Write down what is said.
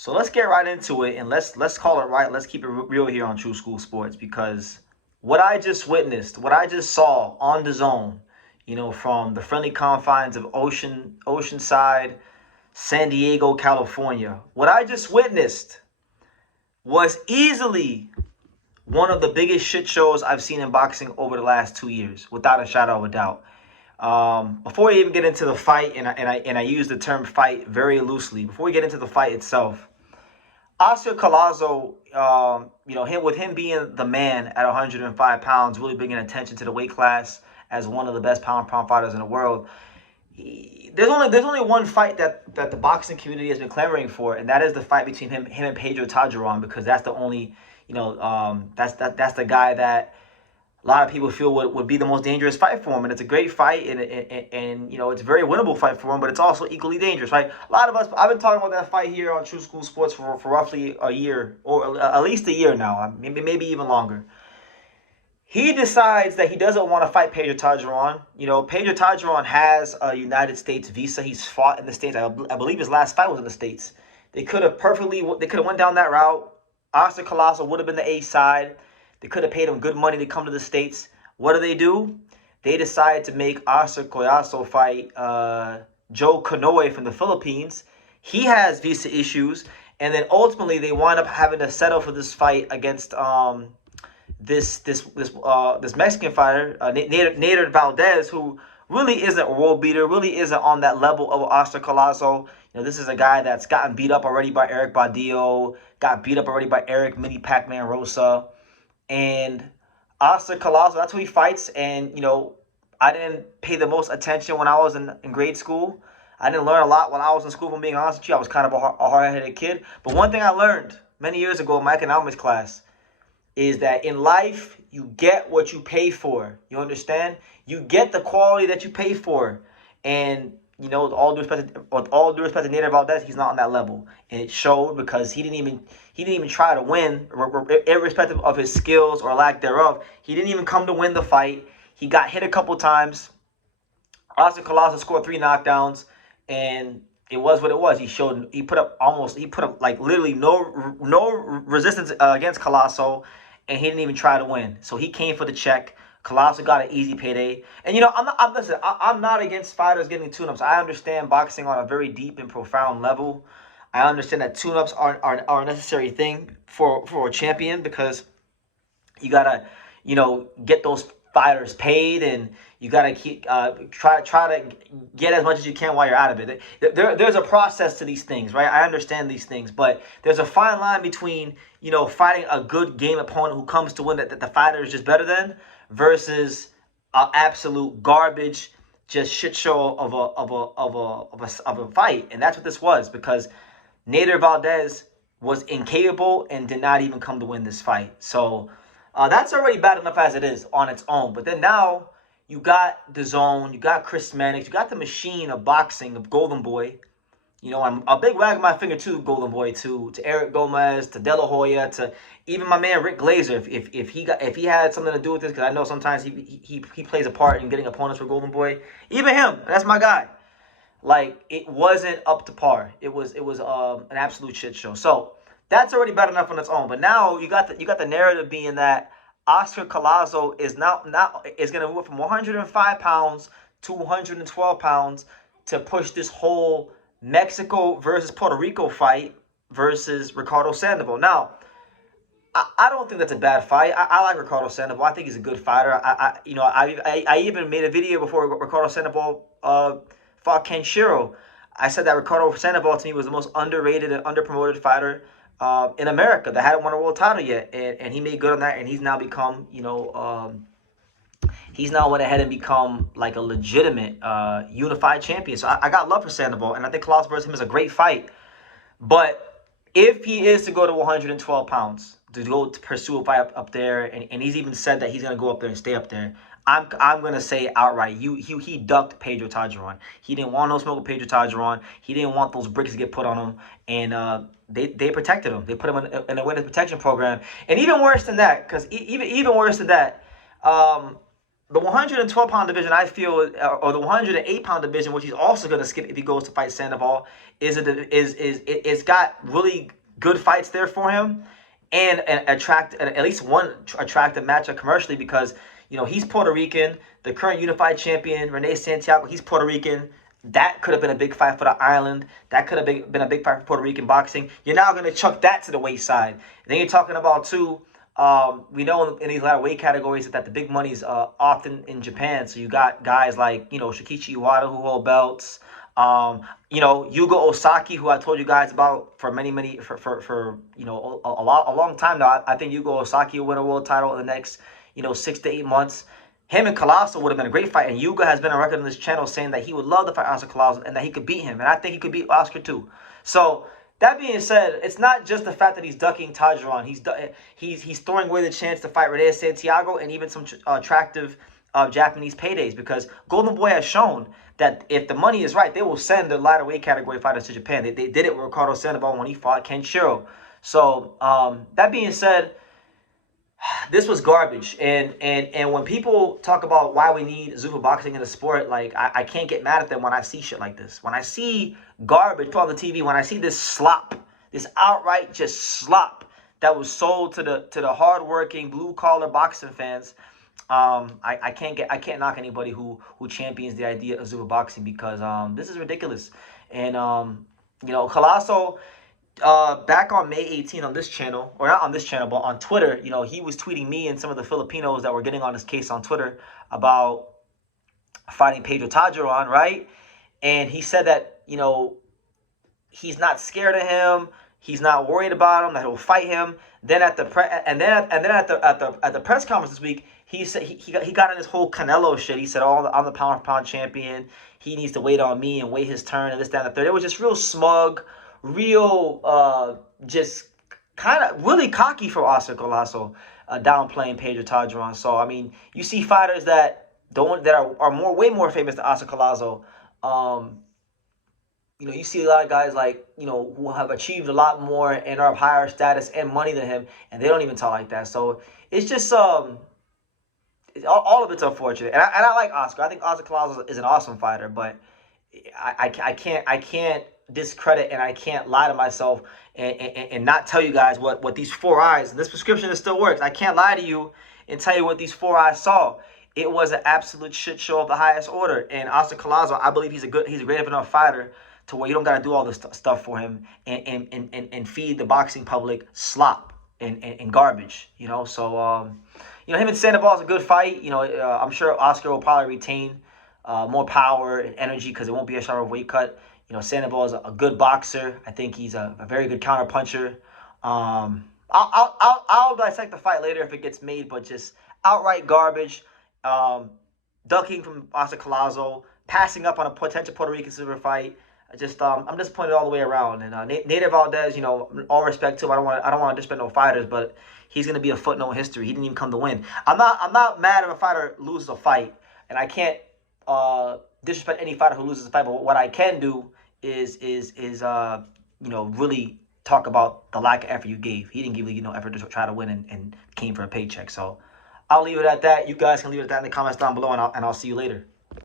So let's get right into it, and let's call it right. Let's keep it real here on True School Sports, because what I just witnessed, what I just saw on the zone, from the friendly confines of Oceanside, San Diego, California, what I just witnessed was easily one of the biggest shit shows I've seen in boxing over the last 2 years, without a shadow of a doubt. Before we even get into the fight, and I use the term fight very loosely. Before we get into the fight itself, Oscar Collazo, him being the man at 105 pounds, really bringing attention to the weight class as one of the best pound fighters in the world. There's only one fight that the boxing community has been clamoring for, and that is the fight between him and Pedro Taduran, because that's the only, that's the guy that a lot of people feel would be the most dangerous fight for him. And it's a great fight, and it's a very winnable fight for him, but it's also equally dangerous, right? A lot of us, I've been talking about that fight here on True School Sports for roughly a year, or at least a year now, maybe even longer. He decides that he doesn't want to fight Pedro Taduran. Pedro Taduran has a United States visa. He's fought in the States. I believe his last fight was in the States. They could have went down that route. Oscar Collazo would have been the A side. They could have paid him good money to come to the States. What do? They decided to make Oscar Collazo fight Joe Canoe from the Philippines. He has visa issues. And then ultimately they wind up having to settle for this fight against this Mexican fighter, Neider Valdez, who really isn't a world beater, really isn't on that level of Oscar Collazo. This is a guy that's gotten beat up already by Eric Badillo, got beat up already by Eric Mini Pac-Man Rosa. And Oscar Collazo, that's who he fights. And, I didn't pay the most attention when I was in grade school. I didn't learn a lot when I was in school, from being honest with you. I was kind of a hard-headed kid. But one thing I learned many years ago in my economics class is that in life, you get what you pay for. You understand? You get the quality that you pay for. And, with all due respect to Neider Valdez, he's not on that level. And it showed, because he didn't even try to win, irrespective of his skills or lack thereof. He didn't even come to win the fight. He got hit a couple times. Oscar Collazo scored 3 knockdowns, and it was what it was. He put up like literally no resistance against Collazo, and he didn't even try to win. So he came for the check. Collazo got an easy payday. And I'm not against fighters getting tune-ups. I understand boxing on a very deep and profound level. I understand that tune-ups are a necessary thing for a champion, because you gotta get those fighters paid, and you gotta keep try to get as much as you can while you're out of it. There's a process to these things, right? I understand these things, but there's a fine line between fighting a good game opponent who comes to win that the fighter is just better than, versus an absolute garbage, just shit show of a fight. And that's what this was, because Neider Valdez was incapable and did not even come to win this fight. So that's already bad enough as it is on its own. But then now you got the Zone, you got Chris Mannix, you got the machine of boxing of Golden Boy. I'm a big wag of my finger to Golden Boy, to Eric Gomez, to De La Hoya, to even my man Rick Glazer. If he had something to do with this, because I know sometimes he plays a part in getting opponents for Golden Boy. Even him, that's my guy. Like, it wasn't up to par. It was an absolute shit show. So that's already bad enough on its own. But now you got the narrative being that Oscar Collazo is going to move from 105 pounds to 112 pounds to push this whole Mexico versus Puerto Rico fight versus Ricardo Sandoval. Now, I don't think that's a bad fight. I like Ricardo Sandoval. I think he's a good fighter. I even made a video before Ricardo Sandoval fought Kenshiro. I said that Ricardo Sandoval to me was the most underrated and underpromoted fighter in America that hadn't won a world title yet, and he made good on that, and he's now become he's now went ahead and become like a legitimate unified champion. So I got love for Sandoval, and I think Collazo versus him is a great fight. But if he is to go to 112 pounds, to go to pursue a fight up there, and he's even said that he's going to go up there and stay up there, I'm going to say outright, he ducked Pedro Taduran. He didn't want no smoke with Pedro Taduran. He didn't want those bricks to get put on him, and they protected him. They put him in a witness protection program. And even worse than that, because even worse than that, the 112-pound division, I feel, or the 108-pound division, which he's also going to skip if he goes to fight Sandoval, it's got really good fights there for him, and at least one attractive matchup commercially, because he's Puerto Rican. The current unified champion, Rene Santiago, he's Puerto Rican. That could have been a big fight for the island. That could have been a big fight for Puerto Rican boxing. You're now going to chuck that to the wayside. And then you're talking about, too, we know in these lighter weight categories that the big money's often in Japan. So you got guys like, Shikichi Iwata, who hold belts. Yugo Osaki, who I told you guys about for a long time now. I think Yugo Osaki will win a world title in the next, 6 to 8 months. Him and Collazo would have been a great fight, and Yuga has been on record on this channel saying that he would love to fight Oscar Collazo and that he could beat him, and I think he could beat Oscar too. So that being said, it's not just the fact that he's ducking Taduran. He's throwing away the chance to fight Rene Santiago and even some attractive Japanese paydays, because Golden Boy has shown that if the money is right, they will send the lighter weight category fighters to Japan. They did it with Ricardo Sandoval when he fought Kenshiro. So that being said, this was garbage, and when people talk about why we need Zuffa boxing in the sport, like I can't get mad at them when I see shit like this. When I see garbage put on the TV, when I see this slop, this outright just slop that was sold to the hardworking blue collar boxing fans, I can't knock anybody who champions the idea of Zuffa boxing, because this is ridiculous. And Collazo, back on May 18th on this channel, or not on this channel, but on Twitter, he was tweeting me and some of the Filipinos that were getting on his case on Twitter about fighting Pedro Taduran, right? And he said that, he's not scared of him, he's not worried about him, that he'll fight him. Then at the at the press conference this week, he said he got in this whole Canelo shit. He said, "Oh, I'm the pound for pound champion. He needs to wait on me and wait his turn and this, that, and the third." It was just real smug, real just kind of really cocky for Oscar Collazo, downplaying Pedro Taduran. So I mean, you see fighters that are way more famous than Oscar Collazo. You see a lot of guys like, who have achieved a lot more and are of higher status and money than him, and they don't even talk like that. So it's just all of it's unfortunate. And I like Oscar. I think Oscar Collazo is an awesome fighter, but I can't discredit, and I can't lie to myself and not tell you guys what these four eyes, and this prescription still works. I can't lie to you and tell you what these four eyes saw. It was an absolute shit show of the highest order. And Oscar Collazo, I believe he's a great enough fighter to where you don't got to do all this stuff for him and feed the boxing public slop and garbage, So, him and Sandoval is a good fight. I'm sure Oscar will probably retain more power and energy because it won't be a sharp weight cut. Sandoval is a good boxer. I think he's a very good counter puncher. I'll dissect the fight later if it gets made, but just outright garbage. Ducking from Oscar Collazo, passing up on a potential Puerto Rican super fight. I'm disappointed all the way around. And Neider Valdez, all respect to him. I don't want to disrespect no fighters, but he's gonna be a footnote in history. He didn't even come to win. I'm not mad if a fighter loses a fight, and I can't disrespect any fighter who loses a fight. But what I can do is really talk about the lack of effort you gave. He didn't give you effort to try to win and came for a paycheck. So I'll leave it at that. You guys can leave it at that in the comments down below, and I'll see you later.